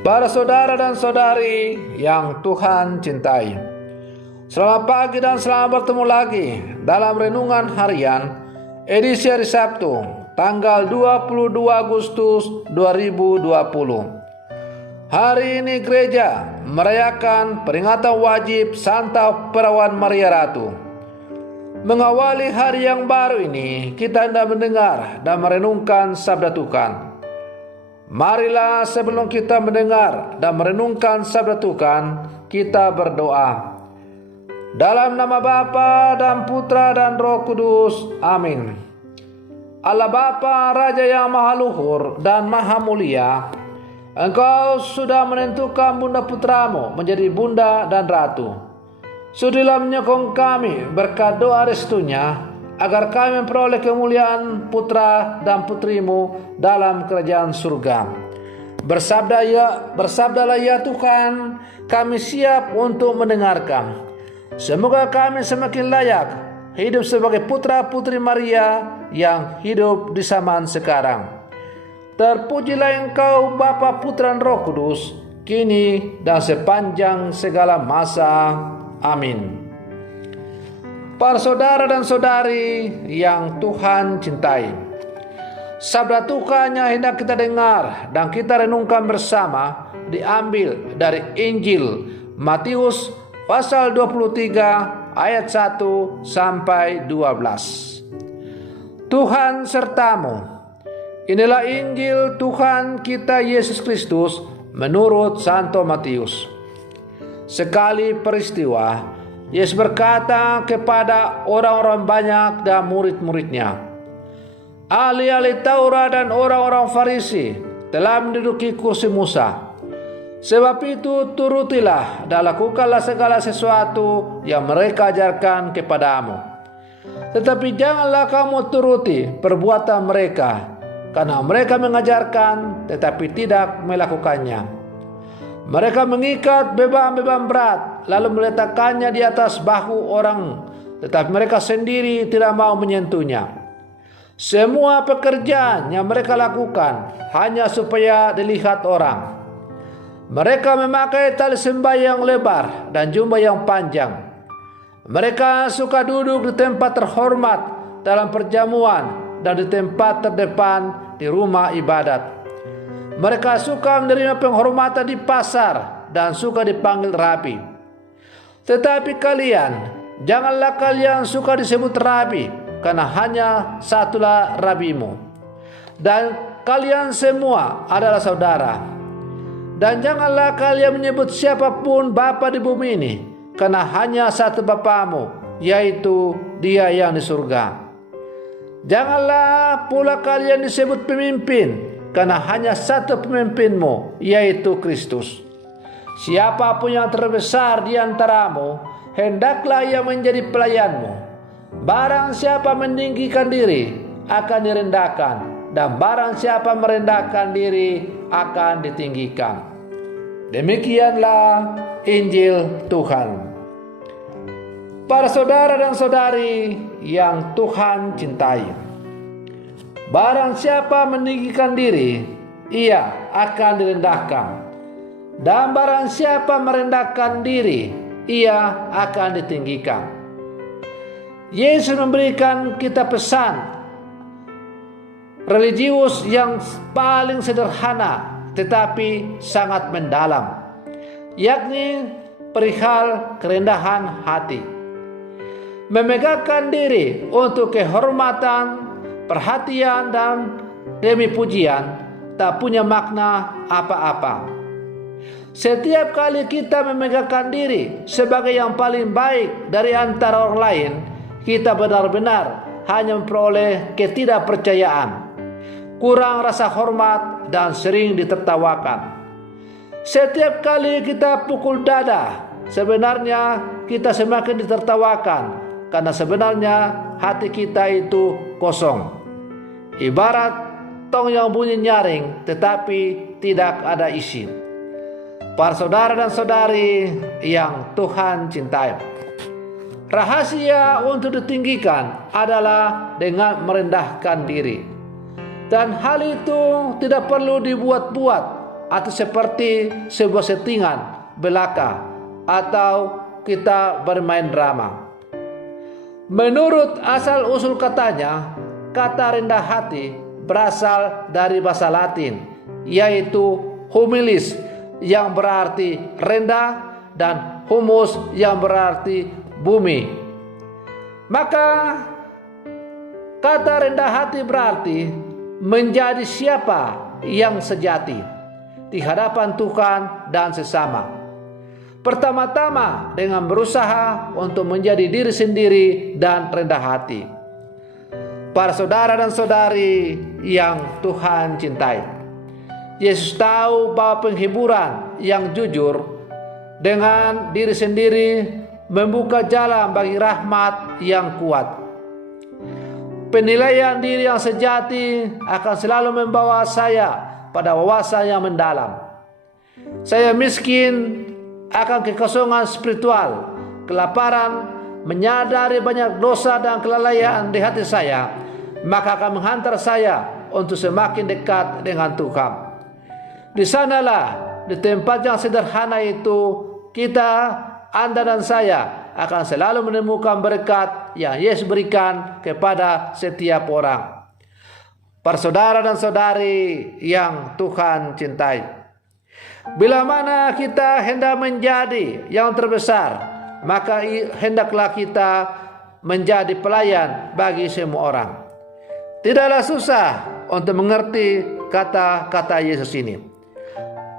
Para saudara dan saudari yang Tuhan cintai, selamat pagi dan selamat bertemu lagi dalam Renungan Harian edisi hari Sabtu tanggal 22 Agustus 2020. Hari ini gereja merayakan peringatan wajib Santa Perawan Maria Ratu. Mengawali hari yang baru ini, kita hendak mendengar dan merenungkan sabda Tuhan. Marilah sebelum kita mendengar dan merenungkan sabda Tuhan, kita berdoa. Dalam nama Bapa dan Putra dan Roh Kudus. Amin. Allah Bapa, Raja yang Maha Luhur dan Maha Mulia, Engkau sudah menentukan Bunda Putramu menjadi Bunda dan Ratu. Sudilah menyokong kami berkat doa restunya, agar kami memperoleh kemuliaan Putra dan Putrimu dalam kerajaan surga. Bersabdalah ya Tuhan, kami siap untuk mendengarkan. Semoga kami semakin layak hidup sebagai putra-putri Maria yang hidup di zaman sekarang. Terpujilah Engkau Bapa, Putra dan Roh Kudus, kini dan sepanjang segala masa. Amin. Para saudara dan saudari yang Tuhan cintai, sabda Tuhan yang hendak kita dengar dan kita renungkan bersama diambil dari Injil Matius pasal 23 ayat 1 sampai 12. Tuhan sertamu. Inilah Injil Tuhan kita Yesus Kristus menurut Santo Matius. Sekali peristiwa, Yesus berkata kepada orang-orang banyak dan murid-muridnya, ahli-ahli Taurat dan orang-orang Farisi telah menduduki kursi Musa. Sebab itu turutilah dan lakukanlah segala sesuatu yang mereka ajarkan kepadamu. Tetapi janganlah kamu turuti perbuatan mereka, karena mereka mengajarkan tetapi tidak melakukannya. Mereka mengikat beban-beban berat, lalu meletakkannya di atas bahu orang, tetapi mereka sendiri tidak mau menyentuhnya. Semua pekerjaan yang mereka lakukan hanya supaya dilihat orang. Mereka memakai tali sembahyang lebar dan jubah yang panjang. Mereka suka duduk di tempat terhormat dalam perjamuan dan di tempat terdepan di rumah ibadat. Mereka suka menerima penghormatan di pasar dan suka dipanggil rabi. Tetapi kalian, janganlah kalian suka disebut rabi, karena hanya satulah rabimu. Dan kalian semua adalah saudara. Dan janganlah kalian menyebut siapapun bapa di bumi ini, karena hanya satu Bapamu, yaitu Dia yang di surga. Janganlah pula kalian disebut pemimpin, karena hanya satu pemimpinmu, yaitu Kristus. Siapapun yang terbesar di antaramu, hendaklah ia menjadi pelayanmu. Barang siapa meninggikan diri, akan direndahkan, dan barang siapa merendahkan diri, akan ditinggikan. Demikianlah Injil Tuhan. Para saudara dan saudari yang Tuhan cintai, barang siapa meninggikan diri, ia akan direndahkan. Dan barang siapa merendahkan diri, ia akan ditinggikan. Yesus memberikan kita pesan religius yang paling sederhana tetapi sangat mendalam, yakni perihal kerendahan hati. Memegahkan diri untuk kehormatan, perhatian dan demi pujian tak punya makna apa-apa. Setiap kali kita memegahkan diri sebagai yang paling baik dari antara orang lain, kita benar-benar hanya memperoleh ketidakpercayaan, kurang rasa hormat dan sering ditertawakan. Setiap kali kita pukul dada, sebenarnya kita semakin ditertawakan, karena sebenarnya hati kita itu kosong. Ibarat tong yang bunyi nyaring tetapi tidak ada isi. Para saudara dan saudari yang Tuhan cintai, rahasia untuk ditinggikan adalah dengan merendahkan diri. Dan hal itu tidak perlu dibuat-buat, atau seperti sebuah settingan belaka atau kita bermain drama. Menurut asal-usul katanya, kata rendah hati berasal dari bahasa Latin, yaitu humilis yang berarti rendah dan humus yang berarti bumi. Maka kata rendah hati berarti menjadi siapa yang sejati di hadapan Tuhan dan sesama. Pertama-tama dengan berusaha untuk menjadi diri sendiri dan rendah hati. Para saudara dan saudari yang Tuhan cintai, Yesus tahu bahwa penghiburan yang jujur dengan diri sendiri membuka jalan bagi rahmat yang kuat. Penilaian diri yang sejati akan selalu membawa saya pada wawasan yang mendalam. Saya miskin akan kekosongan spiritual, kelaparan, menyadari banyak dosa dan kelalaian di hati saya, maka akan menghantar saya untuk semakin dekat dengan Tuhan. Di sanalah, di tempat yang sederhana itu, Anda dan saya akan selalu menemukan berkat yang Yesus berikan kepada setiap orang. Para saudara dan saudari yang Tuhan cintai, bila mana kita hendak menjadi yang terbesar, maka hendaklah kita menjadi pelayan bagi semua orang. Tidaklah susah untuk mengerti kata-kata Yesus ini.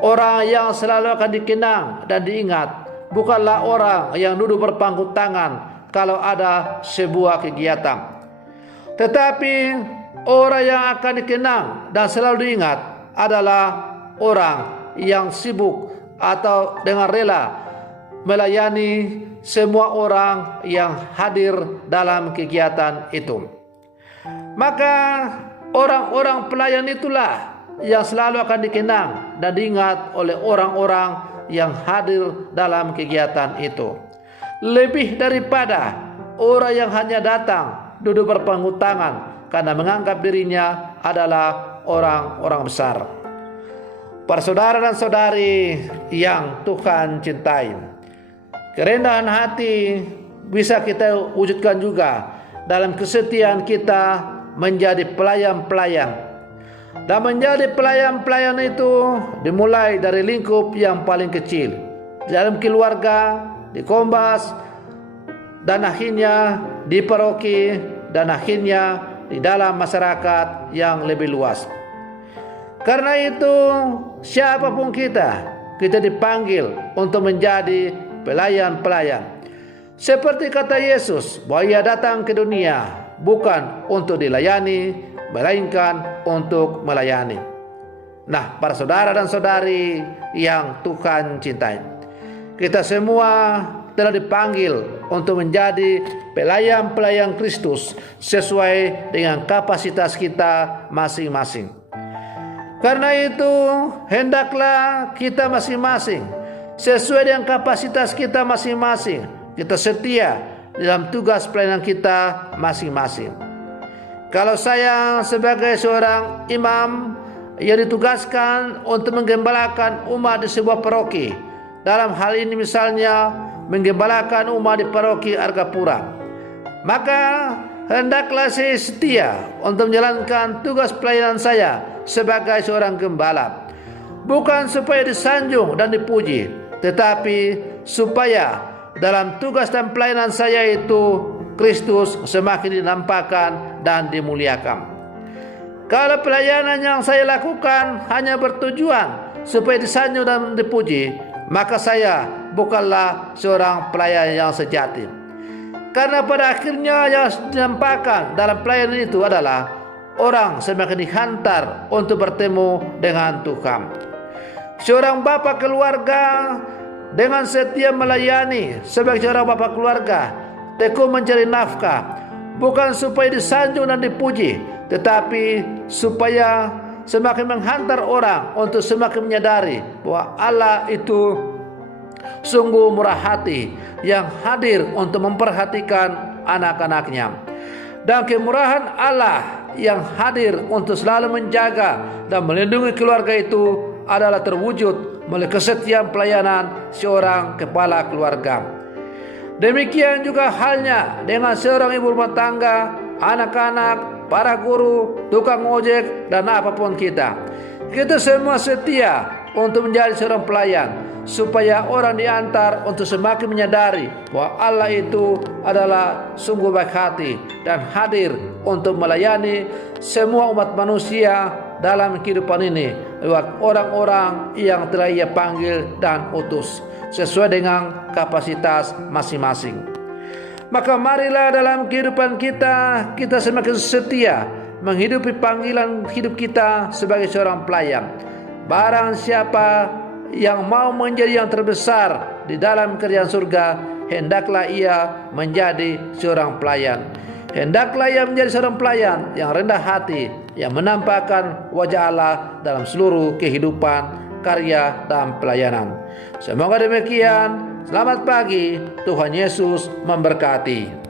Orang yang selalu akan dikenang dan diingat bukanlah orang yang duduk berpangku tangan kalau ada sebuah kegiatan, tetapi orang yang akan dikenang dan selalu diingat adalah orang yang sibuk atau dengan rela melayani semua orang yang hadir dalam kegiatan itu. Maka orang-orang pelayan itulah yang selalu akan dikenang dan diingat oleh orang-orang yang hadir dalam kegiatan itu, lebih daripada orang yang hanya datang duduk berpangku tangan karena menganggap dirinya adalah orang-orang besar. Para saudara dan saudari yang Tuhan cintai, kerendahan hati bisa kita wujudkan juga dalam kesetiaan kita menjadi pelayan-pelayan. Dan menjadi pelayan-pelayan itu dimulai dari lingkup yang paling kecil, dalam keluarga, di Kombas, dan akhirnya di paroki, dan akhirnya di dalam masyarakat yang lebih luas. Karena itu, siapapun kita dipanggil untuk menjadi pelayan-pelayan. Seperti kata Yesus bahwa Ia datang ke dunia bukan untuk dilayani, melainkan untuk melayani. Nah, para saudara dan saudari yang Tuhan cintai, kita semua telah dipanggil untuk menjadi pelayan-pelayan Kristus sesuai dengan kapasitas kita masing-masing. Karena itu, hendaklah kita masing-masing sesuai dengan kapasitas kita masing-masing, kita setia dalam tugas pelayanan kita masing-masing. Kalau saya sebagai seorang imam yang ditugaskan untuk menggembalakan umat di sebuah paroki, dalam hal ini misalnya menggembalakan umat di paroki Argapura, maka hendaklah saya setia untuk menjalankan tugas pelayanan saya sebagai seorang gembala, bukan supaya disanjung dan dipuji, tetapi supaya dalam tugas dan pelayanan saya itu Kristus semakin dinampakkan dan dimuliakan. Kalau pelayanan yang saya lakukan hanya bertujuan supaya disanjung dan dipuji, maka saya bukanlah seorang pelayan yang sejati. Karena pada akhirnya yang dinampakkan dalam pelayanan itu adalah orang semakin dihantar untuk bertemu dengan Tuhan. Seorang bapa keluarga dengan setia melayani sebagai seorang bapa keluarga, tekun mencari nafkah, bukan supaya disanjung dan dipuji, tetapi supaya semakin menghantar orang untuk semakin menyadari bahwa Allah itu sungguh murah hati yang hadir untuk memperhatikan anak-anaknya. Dan kemurahan Allah yang hadir untuk selalu menjaga dan melindungi keluarga itu adalah terwujud melalui kesetiaan pelayanan seorang kepala keluarga. Demikian juga halnya dengan seorang ibu rumah tangga, anak-anak, para guru, tukang ojek, dan apapun kita. Kita semua setia untuk menjadi seorang pelayan, supaya orang diantar untuk semakin menyadari bahwa Allah itu adalah sungguh baik hati dan hadir untuk melayani semua umat manusia dalam kehidupan ini lewat orang-orang yang telah Ia panggil dan utus sesuai dengan kapasitas masing-masing. Maka marilah dalam kehidupan kita semakin setia menghidupi panggilan hidup kita sebagai seorang pelayan. Barang siapa yang mau menjadi yang terbesar di dalam kerajaan surga, hendaklah ia menjadi seorang pelayan. Hendaklah ia menjadi seorang pelayan yang rendah hati, yang menampakkan wajah Allah dalam seluruh kehidupan, karya, dan pelayanan. Semoga demikian. Selamat pagi, Tuhan Yesus memberkati.